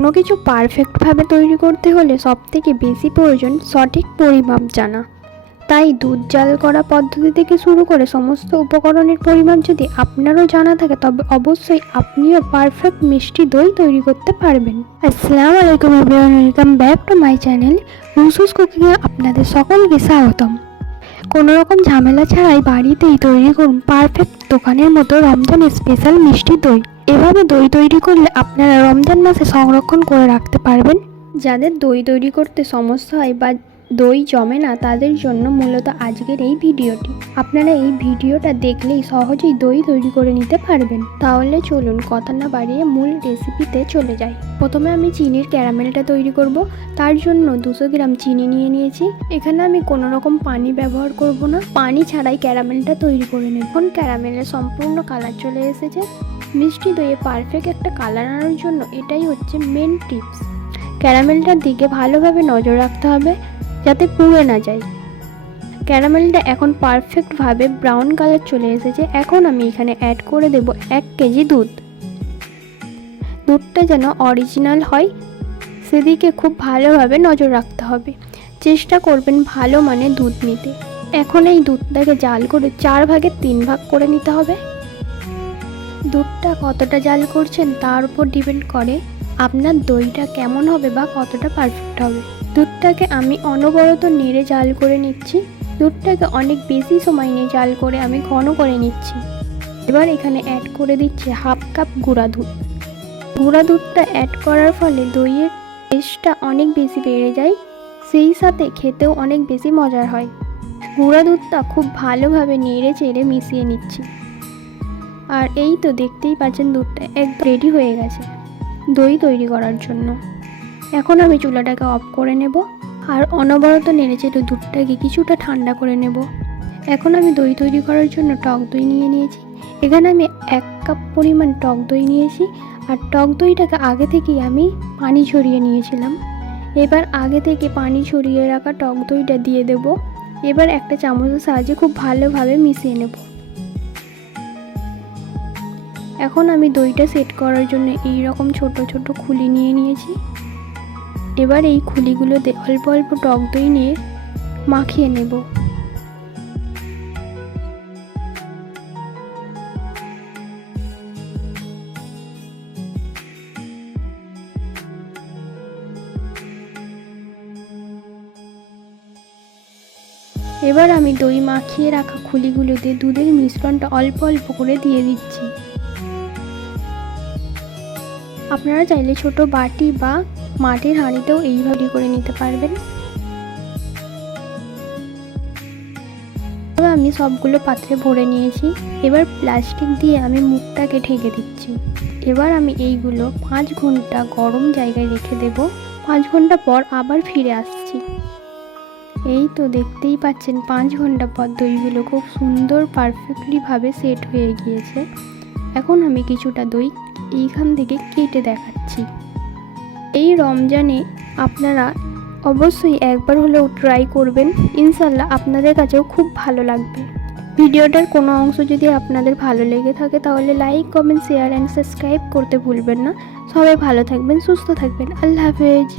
কোনো কিছু পারফেক্টভাবে তৈরি করতে হলে সবথেকে বেশি প্রয়োজন সঠিক পরিমাপ জানা। তাই দুধ জাল করা পদ্ধতি থেকে শুরু করে সমস্ত উপকরণের পরিমাপ যদি আপনারও জানা থাকে তবে অবশ্যই আপনিও পারফেক্ট মিষ্টি দই তৈরি করতে পারবেন। আসসালামু আলাইকুম everyone, welcome back to my channel রুসুস কুকিংয়ে আপনাদের সকলকে স্বাগতম। কোনো রকম ঝামেলা ছাড়াই বাড়িতেই তৈরি করুন পারফেক্ট দোকানের মতো রমজান স্পেশাল মিষ্টি দই। এভাবে দই তৈরি করলে আপনারা রমজান মাসে সংরক্ষণ করে রাখতে পারবেন। যাদের দই তৈরি করতে সমস্যা হয় বা দই জমে না তাদের জন্য মূলত আজকের এই ভিডিওটি। আপনারা এই ভিডিওটা দেখলেই সহজেই দই তৈরি করে নিতে পারবেন। তাহলে চলুন কথা না বাড়িয়ে মূল রেসিপিতে চলে যাই। প্রথমে আমি চিনির ক্যারামেলটা তৈরি করব। তার জন্য 200 গ্রাম চিনি নিয়ে নিয়েছি। এখানে আমি কোনো রকম পানি ব্যবহার করব না, পানি ছাড়াই ক্যারামেলটা তৈরি করে নেব। এখন ক্যারামেলের সম্পূর্ণ কালার চলে এসেছে। মিষ্টি দইয়ে পারফেক্ট একটা কালার আনার জন্য এটাই হচ্ছে মেন টিপস। ক্যারামেলটার দিকে ভালোভাবে নজর রাখতে হবে যাতে পুড়ে না যায়। ক্যারামেলটা এখন পারফেক্টভাবে ব্রাউন কালার চলে এসেছে। এখন আমি এখানে অ্যাড করে দেব 1 কেজি দুধ। দুধটা যেন অরিজিনাল হয় সেদিকে খুব ভালোভাবে নজর রাখতে হবে। চেষ্টা করবেন ভালো মানের দুধ নিতে। এখন এই দুধটাকে জাল করে 4 ভাগের 3 ভাগ করে নিতে হবে। দুধটা কতটা জাল করছেন তার উপর ডিপেন্ড করে আপনার দইটা কেমন হবে বা কতটা পারফেক্ট হবে। দুধটাকে আমি অনবরত নেড়ে জাল করে নিচ্ছি। দুধটাকে অনেক বেশি সময় নিয়ে জাল করে আমি ঘন করে নিচ্ছি। এবার এখানে অ্যাড করে দিচ্ছি 1/2 কাপ গুঁড়া দুধ। গুঁড়া দুধটা অ্যাড করার ফলে দইয়ের টেস্টটা অনেক বেশি বেড়ে যায়, সেই সাথে খেতেও অনেক বেশি মজার হয়। গুঁড়া দুধটা খুব ভালোভাবে নেড়ে চেড়ে মিশিয়ে নিচ্ছি। আর এই তো দেখতেই পাচ্ছেন দুধটা একদম রেডি হয়ে গেছে দই তৈরি করার জন্য। এখন আমি চুলাটাকে অফ করে নেব আর অনবরত নেড়েচেড়ে দুধটাকে কিছুটা ঠান্ডা করে নেব। এখন আমি দই তৈরি করার জন্য টক দই নিয়ে নিয়েছি। এখানে আমি 1 কাপ পরিমাণ টক দই নিয়েছি আর টক দইটাকে আগে থেকেই আমি পানি ছড়িয়ে নিয়েছিলাম। এবার আগে থেকে পানি ছড়িয়ে রাখা টক দইটা দিয়ে দেব। এবার একটা চামচের সাহায্যে খুব ভালোভাবে মিশিয়ে নেব। এখন আমি দইটা সেট করার জন্য এই রকম ছোট ছোট খুলি নিয়ে নিয়েছি। এবার এই খুলিগুলোতে অল্প অল্প টক দই নিয়ে মাখিয়ে নেব। এবার আমি দই মাখিয়ে রাখা খুলিগুলোতে দুধের মিশ্রণটা অল্প অল্প করে দিয়ে দিচ্ছি। আপনারা চাইলে ছোট বাটি বা মাটির হাঁড়িতেও এইভাবে করে নিতে পারবেন। তবে আমি সবগুলো পাত্রে ভরে নিয়েছি। এবার প্লাস্টিক দিয়ে আমি মুখটাকে ঢেকে দিচ্ছি। এবার আমি এইগুলো 5 ঘন্টা গরম জায়গায় রেখে দেব। 5 ঘন্টা পর আবার ফিরে আসছি। এই তো দেখতেই পাচ্ছেন 5 ঘন্টা পর দইগুলো খুব সুন্দর পারফেক্টলিভাবে সেট হয়ে গিয়েছে। এখন আমি কিছুটা দই এইখান থেকে কেটে দেখাচ্ছি। এই রমজানে আপনারা অবশ্যই একবার হলেও ট্রাই করবেন, ইনশাল্লাহ আপনাদের কাছেও খুব ভালো লাগবে। ভিডিওটার কোনো অংশ যদি আপনাদের ভালো লেগে থাকে তাহলে like, comment, share and subscribe করতে ভুলবেন না। সবাই ভালো থাকবেন, সুস্থ থাকবেন। আল্লাহ হাফেজ।